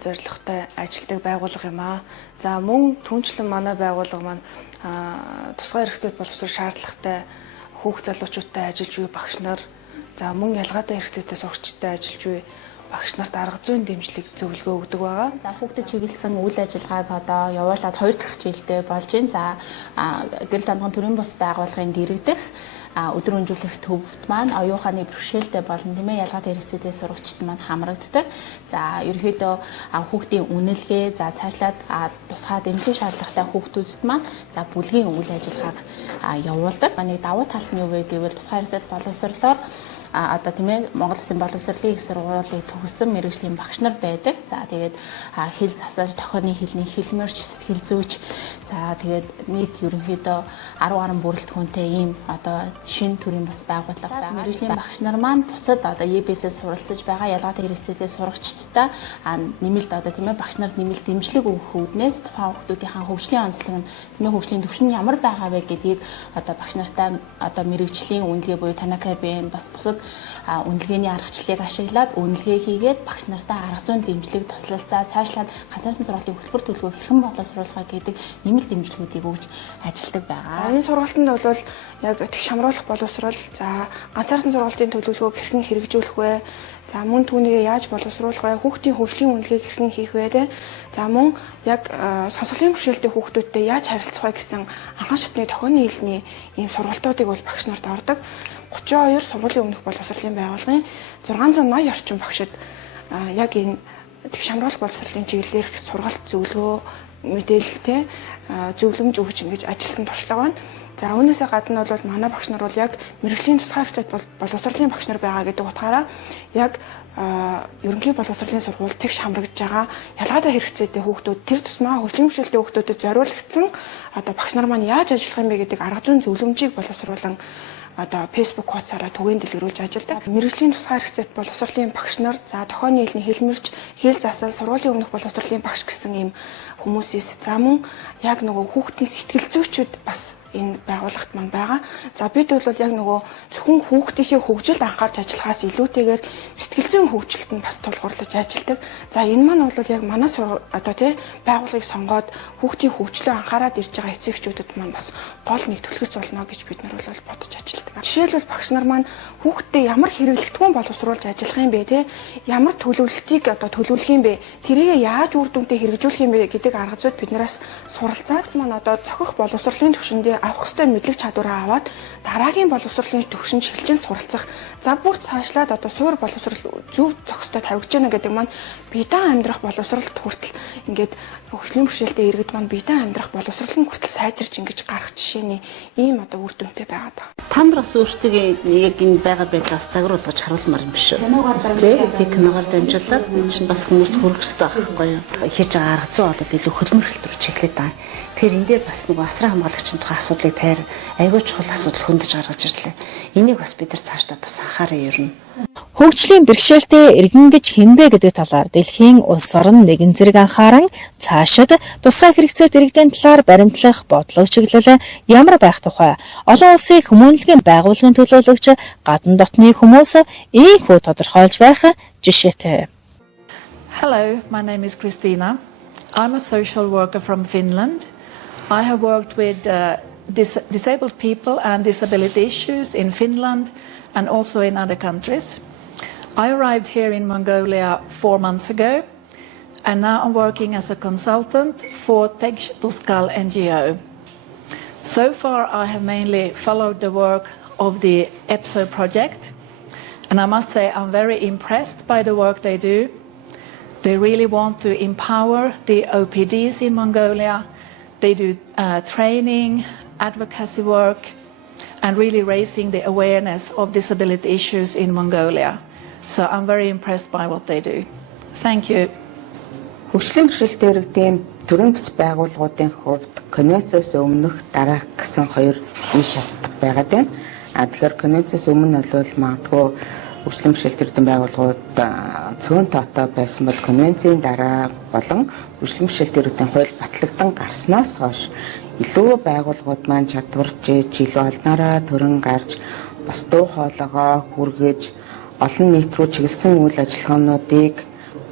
зорилготой ажилладаг байгууллага юм аа. За мөн түнчлэн манай байгууллага маань тусгай хэрэгцээт боловсрол шаардлагатай хүүхд залуучуудтай ажиллаж буй багш нар, за мөн ялгаатай хэрэгцээтэй сурагчтай ажиллаж буй багш нарт арга зүйн дэмжлэг зөвлөгөө өгдөг байгаа. За хүүхдэд чиглэсэн үйл ажиллагааг одоо явуулаад 2 дахь жилдээ болж байна. За гэрэл дандган төрийн бус байгууллагын дэргэдэх өдөр өнжүүлэх төвд маань оюуханы бэрхшээлтэй болон тийм ээ ялгаатай хэрэгцээтэй сурагчид маань хамрагддаг. За ерөнхийдөө хүүхдийн үнэлгээ, за цаашлаад тусгай дэмжлэг шаардлагатай хүүхдүүдэд маань за бүлгийн үйл ажиллагааг явуулдаг. Нэг давуу талт нь юу вэ гэвэл тусгай хэрэгцээтэй боловсролоор одоо тийм ээ Монгол Улсын боловсролын их сургуулийг төгссөн мэргэжлийн багш нар байдаг. За тэгээд хэл засаж, тохионы хэлний хэлмэрч, сэтгэл зүйч, за тэгээд нийт ерөнхийдөө 10 гаруй бүрэлдэхүүнтэй ийм одоо шинэ төрлийн бас байгууллага байгаа. Мэргэжлийн багш нар маань бусад одоо ЕБС-ээс суралцж байгаа ялгаатай хэрэгцээтэй сурагчдтай нэмэлт одоо тийм ээ багш нарт нэмэлт дэмжлэг өгөх үүднээс тухайн хүүхдүүдийн хөгжлийн онцлог нь тийм ээ хөгжлийн түвшин нь ямар байгаа вэ гэдгийг одоо багш нартай одоо мэргэжлийн үнэлгээ буюу танакабен бас бусад үнэлгээний аргачлалыг ашиглаад үнэлгээ хийгээд багш нартай арга зүйн дэмжлэг туслалцаа цаашлаад ганцаарсан сургуулийн хөтөлбөр төлөвөө хэрхэн боловсруулах гэдэг нэмэлт дэмжлэгүүдийг өгж ажилладаг байгаа. Энэ сургалтанд бол яг тэгш хамруулах боловсрол, за ганцаарсан сургалтын төлөвлөгөөг хэрхэн хэрэгжүүлэх вэ? За мөн түүнийг яаж боловсруулах вэ? Хүүхдийн хөгжлийн үнэлгээг хэрхэн хийх вэ те? За мөн яг сонсголын бэрхшээлтэй хүүхдүүдтэй яаж харилцах вэ гэсэн анхан шатны тохионы хэлний ийм сургалтуудыг бол багш нарт ордог. 32 сургуулийн өмнөх боловсролын байгууллагын 680 орчим багшид яг энэ тэгш хамруулах боловсролын чиглэлээр сургалт зөвлөгөө мэдээлэлтэй зөвлөмж өгч ингэж ажилласан туршлага байна. За үүнээсээ гадна бол манай багш нар бол яг мэргэжлийн тусгай хэрэгцээтэй боловсролын багш нар байгаа гэдэг утгаараа яг ерөнхий боловсролын сургууль тэгш хамрагдж байгаа ялгаатай хэрэгцээтэй хүүхдүүд тэр тусмаа хөгжлийн бэрхшээлтэй хүүхдүүдэд зориулагдсан одоо багш нар маань яаж ажиллах юм бэ гэдэг арга зүйн зөвлөмжийг боловсруулан одоо Facebook хуудасаараа түгээн дэлгэрүүлж ажилладаг. Мэргэжлийн тусгай хэрэгцээтэй боловсролын багш нар, за тохионы хэлний хэлмэрч, хэл засал, сургуулийн өмнөх боловсролын багш гэсэн ийм хүмүүсээс за мөн яг нөгөө хүүхдийн сэтгэл зүйчүүд бас энэ байгууллагт маань байгаа. За бид бол яг нөгөө зөвхөн хүүхдийнхээ хөгжилд анхаарч ажиллахаас илүүтэйгээр сэтгэл зүйн хөгжилд нь бас тулгуурлаж ажилладаг. За энэ маань бол яг манай одоо тий байгууллагыг сонгоод хүүхдийн хөгжлөө анхаарад ирж байгаа эцэгчүүдэд маань бас гол нэг түлхэц болно гэж бид нар бол бодож ажилладаг. Жишээлбэл багш нар маань хүүхдэд ямар хэрэглэгдэхүүн боловсруулж ажиллах юм бэ тий? Ямар төлөвлөлтийг одоо төлөвлөх юм бэ? Тэрийг яаж үр дүнтэй хэрэгжүүлэх юм бэ гэдэг арга зүйд биднээс суралцаад маань одоо зохих боловсролын түвшиндээ авах ёстой мэдлэг чадвараа аваад дараагийн боловсролын түвшинд шилжин суралцах. За бүр цаашлаад одоо суур боловсрол зөв зохистой тавьж гэнэ гэдэг маань биедан амьдрах боловсролд хүртэл ингээд хөгжлийн бэрхшээлтэй иргэд маань биедан амьдрах боловсролын хүртэл сайжирч ингэж гарах жишээний ийм одоо үр дүнтэй байгаад байна. Та нар бас өөрсдөө яг энэ байгаа байдлаас загварлаж харуулмаар юм биш үү? Киногоор дамжуулаад энэ чинь бас хүмүүст хүрэх хэрэгтэй байхгүй юу? Хийж байгаа арга зүй бол илүү хөлмөрхөлт рүү чиглээд байгаа. Тэгэхээр энэ дээр бас нэг асран хамгаалагчийн тухай асуудлыг тайр аягүй чухал асуудал хөндөж гаргаж ирлээ. Энийг бас бид нар цаашдаа бас анхаараа ернэ. Хөгжлийн бэрхшээлтэй иргэн гэж хэмбэ гэдэг талаар дэлхийн улс орон нэгэн зэрэг анхааран цаашид тусгай хэрэгцээт иргэдийн талаар баримтлах бодлого чиглэл ямар байх тухай олон улсын хүмүүнлэгийн байгууллагын төлөөлөгч гадна дотны хүмүүс ийхүү тодорхойлж байх жишээтэй. Hello, my name is Christina. I'm a social worker from Finland. I have worked with disabled people and disability issues in Finland and also in other countries. I arrived here in Mongolia 4 months ago, and now I'm working as a consultant for Tegj Tuskal NGO. So far, I have mainly followed the work of the EPSO project, and I must say I'm very impressed by the work they do. They really want to empower the OPDs in Mongolia. They do training, advocacy work, and really raising the awareness of disability issues in Mongolia. So I'm very impressed by what they do. Thank you. Хөгжлийн бэрхшээлтэй иргэдийн төрийн бас байгууллагуудын хувьд конвенцээс өмнөх дараах гэсэн хоёр шат байгаад байна. Тэгэхээр конвенцээс өмнө бол магадгүй хөгжлийн бэрхшээлтэй иргэдийн байгууллагууд цөөн тоотой байсан бол конвенцийн дараа болон хөгжлийн бэрхшээлтэй иргэдийн хууль батлагдсан гарснаас хойш илүү байгууллагууд маань чадварч илүү олнороо төрөн гарч бас дуу хоолойгоо хүргэж олон нийт рүү чиглэсэн үйл ажиллагаануудыг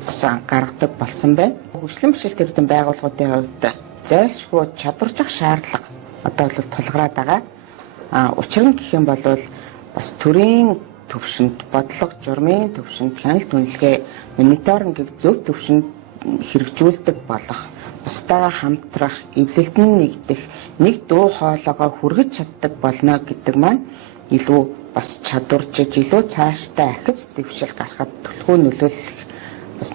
бас гаргадаг болсон байна. Хөгжлийн бэрхшээлтэй иргэдийн байгууллагуудын хувьд зайлшгүй чадваржих шаардлага одоо бол тулгараад байгаа. Учир нь гэх юм бол бас төрийн төвшөнд бодлого, журмын төвшөнд хяналт үнэлгээ, мониторингийг зөв төвшөнд хэрэгжүүлдэг болох бусдаагаа хамтрах, эвлэлдэн нэгдэх, нэг дуу хоолойгоо хүргэж чаддаг болно гэдэг маань илүү бас чадварчиж, илүү цаашдаа ахиж дэвшил гарахад түлхүү нөлөөлөх бас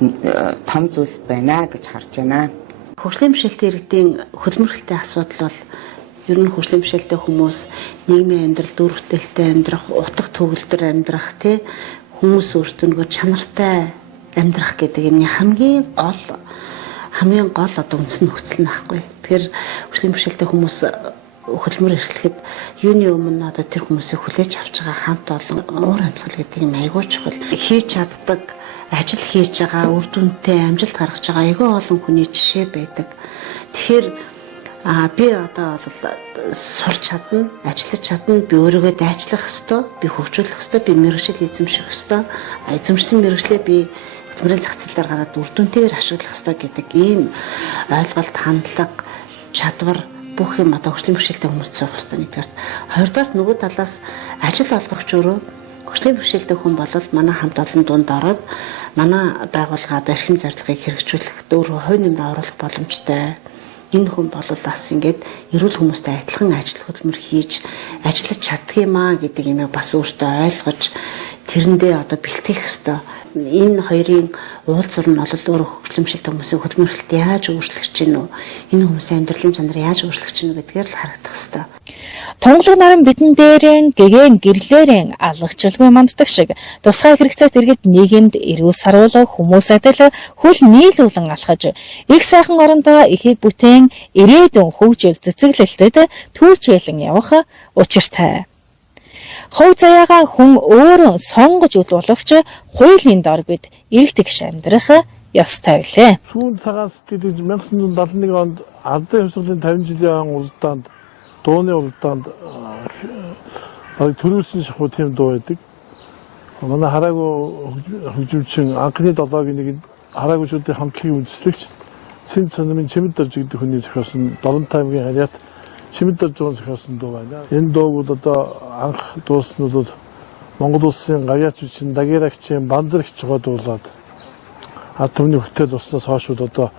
том зүйл байна гэж харж байна. Хөгжлийн бэрхшээлтэй иргэдийн хөдөлмөрлөлттэй асуудал бол ер нь хөгжлийн бэрхшээлтэй хүмүүс нийгмийн амьдрал дүр бүтээлтэй амьдрах, утга төгөлдөр амьдрах, хүмүүс өөртөө нөгөө чанартай амьдрах гэдэг юмны хамгийн гол одоо үндсэн нөхцөл нь байхгүй. Тэгэхээр хөгжлийн бэрхшээлтэй хүмүүс хөдөлмөр эрхлэхэд юуны өмнө одоо тэр хүмүүсийг хүлээж авч байгаа хамт олон уур амьсгал гэдэг юм айгүй чухал. Хийж чаддаг, ажил хийж байгаа, үр дүнтэй амжилт гаргаж байгаа айгүй олон хүний жишээ байдаг. Тэгэхээр би одоо бол сурч чадна, ажиллаж чадна, би өөрийгөө дайчлах ёстой, би хөгжүүлэх ёстой, би мэргэжил эзэмших ёстой. Эзэмшсэн мэргэжлээ би хөдөлмөрийн зах зээл дээр гараад үр дүнтэйгээр ашиглах ёстой гэдэг ийм ойлголт, хандлага, чадвар бүх юм одоо хөгжлийн бэрхшээлтэй хүмүүст суух ёстой нэгдүгээр. Хоёрдугаар нөгөө талаас ажил олгогч өөрөө хөгжлийн бэрхшээлтэй хүн бол манай хамт олон дунд ороод манай байгууллагад эрхэм зорилгыг хэрэгжүүлэхэд өөрөө хувь нэмрээ оруулах боломжтой. Энэ хүн бол бас ингээд эрүүл хүмүүстэй адилхан ажил хөдөлмөр хийж ажиллаж чаддаг юм аа гэдэг юмыг бас өөртөө ойлгож тэрэндээ одоо бэлтгэх ёстой. Энэ хоёрын уулзвар нь бол өөрөө хөгжлийн бэрхшээлтэй хүмүүсийн хөдөлмөрлөлт яаж өөрчлөх чинь үү? Энэ хүмүүсийн амьдралын чанар яаж өөрчлөх чинь үү гэдгээр л харагдах ёстой. Тунгалаг наран бидэн дээрэн гэгэн гэрлээрэн алгачилгүй манддаг шиг тусгай хэрэгцээт иргэд нийгэмд эрүүл саруулах хүмүүс адил хөл нийлүүлэн алхаж их сайхан орондоо ихийг бүтээн ирээдүйн хөгжил цэцэглэлтэд түүчээлэн явах учиртай. Хов заяагаа хүн өөрөө сонгож үл болгоч хуулийн дор бид эрх тэгш амьдрах ёстой билээ. Сүүн цагаас 1971 онд Албан ёслолын 50 жилийн уралдаанд дууны уралдаанд төрүүлсэн шахуу тийм дуу байдаг. Манай хараагүй хөгжимчин анхны 7-гийн нэг хараагүйчүүдийн хамтлагийн үндэслэгч Цэнт Сонирмын Чимэд Дарж гэдэг хүний зохиосон Доломтой аймгийн харьяат Чимэд Дарж зохиосон дуу байна. Энэ дууг бол одоо анх дуусан бол Монгол улсын гавьяач бичин Дагерагчийн Банзарагч гоо дуулаад түүний хүртэл уснаас хойш одоо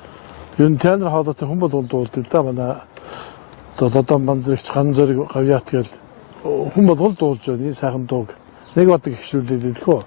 ер нь театр хоолойтой хүн болгон дуулдаг да манай Долодон Банзарагч Ганзорыг гавьяат гэл хүн болгон дуулж байна. Энэ сайхан дууг нэг бодог ихшүүлээд хэлэхөө.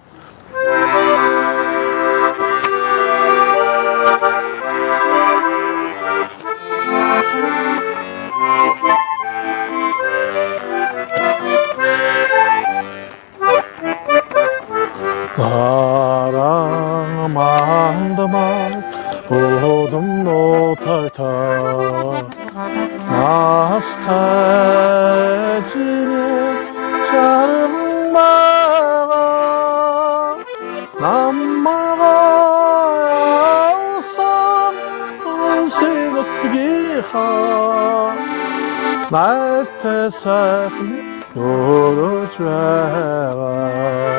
Найтай сайхан өрөөж байгаа